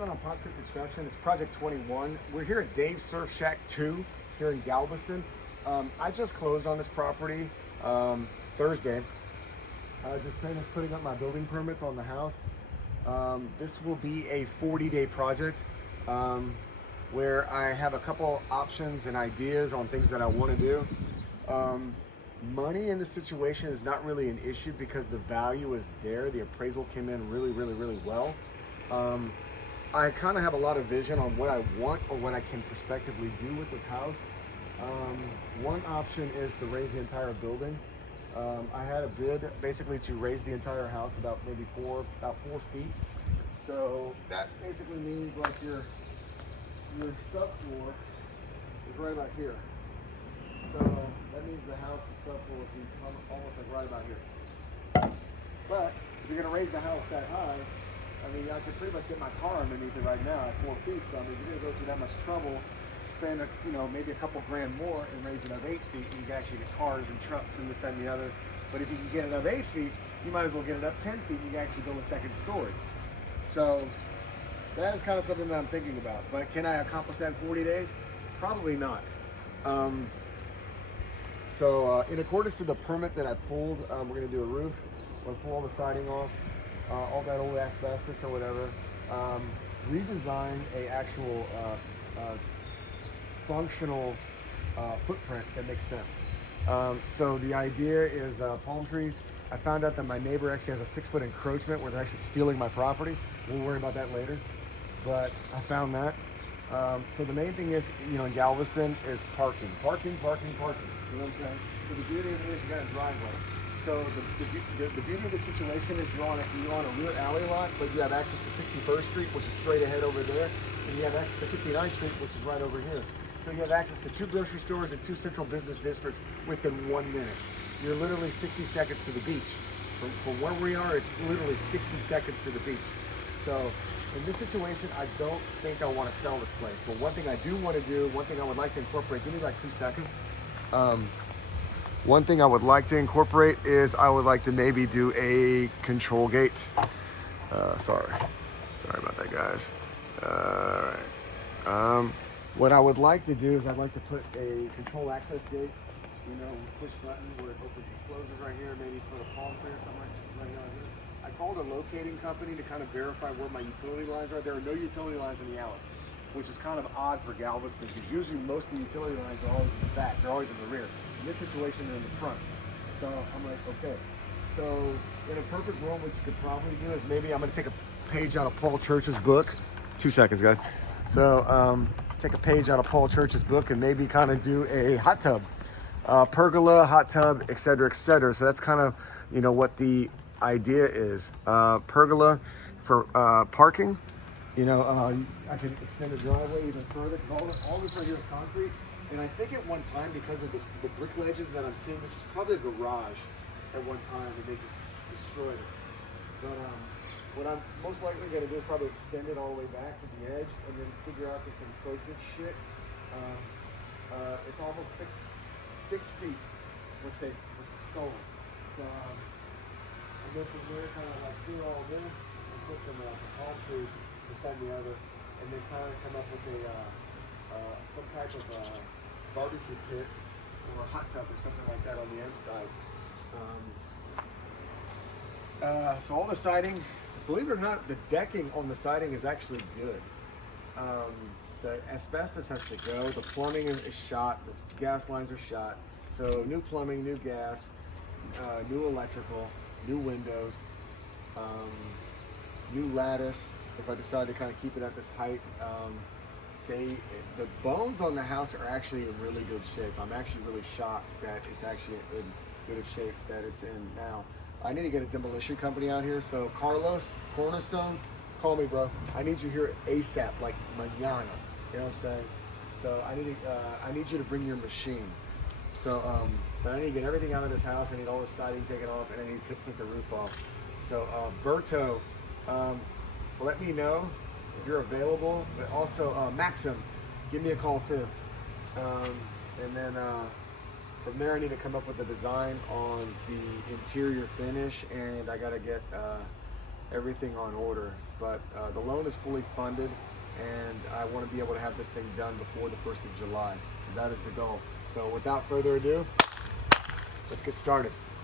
been on Ponce Construction. It's Project 21. We're here at Dave's Surf Shack 2 here in Galveston. I just closed on this property Thursday. I just finished putting up my building permits on the house. This will be a 40-day project where I have a couple options and ideas on things that I want to do. Money in this situation is not really an issue because the value is there. The appraisal came in really well. I kind of have a lot of vision on what I want or what I can prospectively do with this house. One option is to raise the entire building. I had a bid basically to raise the entire house about maybe about 4 feet. So that basically means like your subfloor is right about here. So that means the house is subfloor would be almost like right about here. But if you're gonna raise the house that high, I mean, I could pretty much get my car underneath it right now at 4 feet. So I mean, you're gonna go through that much trouble, spend maybe a couple grand more and raise it up 8 feet, and you can actually get cars and trucks and this, that, and the other. But if you can get it up 8 feet, you might as well get it up 10 feet. And you can actually go a second story. So that is kind of something that I'm thinking about. But can I accomplish that in 40 days? Probably not. So in accordance to the permit that I pulled, we're going to do a roof. We're going to pull all the siding off, all that old asbestos or whatever. Redesign a actual functional footprint that makes sense. So the idea is palm trees. I found out that my neighbor actually has a 6-foot encroachment where they're actually stealing my property. We'll worry about that later. But I found that. So the main thing is, in Galveston is parking. Parking. You know what I'm saying? So the beauty of it is you got a driveway. So the beauty of the situation is you're on a rear alley lot, but you have access to 61st Street, which is straight ahead over there, and you have access to 59th Street, which is right over here. So you have access to 2 grocery stores and 2 central business districts within 1 minute. You're literally 60 seconds to the beach. From where we are, it's literally 60 seconds to the beach. So in this situation, I don't think I want to sell this place. But one thing I do want to do, one thing I would like to incorporate, give me like 2 seconds. One thing I would like to incorporate is I would like to maybe do a control gate. Sorry about that, guys. All right. What I would like to do is I'd like to put a control access gate, push button where it opens and closes right here, maybe put a palm tree or something right here. I called a locating company to kind of verify where my utility lines are. There are no utility lines in the alley, which is kind of odd for Galveston because usually most of the utility lines are always in the back. They're always in the rear. In this situation, they're in the front. So I'm like, okay. So in a perfect world, what you could probably do is maybe I'm going to take a page out of Paul Church's book. 2 seconds, guys. So take a page out of Paul Church's book and maybe kind of do a hot tub, pergola, hot tub, etc., etc. So that's kind of, what the idea is. Pergola for parking. I can extend the driveway even further. All this right here is concrete. And I think at one time, because of the brick ledges that I'm seeing, this was probably a garage at one time, and they just destroyed it. But what I'm most likely going to do is probably extend it all the way back to the edge, and then figure out this encroachment shit. It's almost six feet, which was stolen. So, and then from there, kind of like do all this, and put some palm trees, this and the other, and then kind of come up with some type of barbecue pit or a hot tub or something like that on the inside. So all the siding, believe it or not, the decking on the siding is actually good. The asbestos has to go. The plumbing is shot. The gas lines are shot. So new plumbing, new gas, new electrical, new windows, new lattice. If I decide to kind of keep it at this height, the bones on the house are actually in really good shape. I'm actually really shocked that it's actually in good of shape that it's in now. I need to get a demolition company out here. So Carlos, Cornerstone, call me, bro. I need you here ASAP, like mañana. You know what I'm saying? So I need you to bring your machine. So, but I need to get everything out of this house. I need all the siding taken off, and I need to take the roof off. So Berto, let me know if you're available, but also Maxim, give me a call too. And then from there I need to come up with a design on the interior finish, and I gotta get everything on order. But the loan is fully funded, and I want to be able to have this thing done before the 1st of July. So that is the goal. So without further ado, let's get started.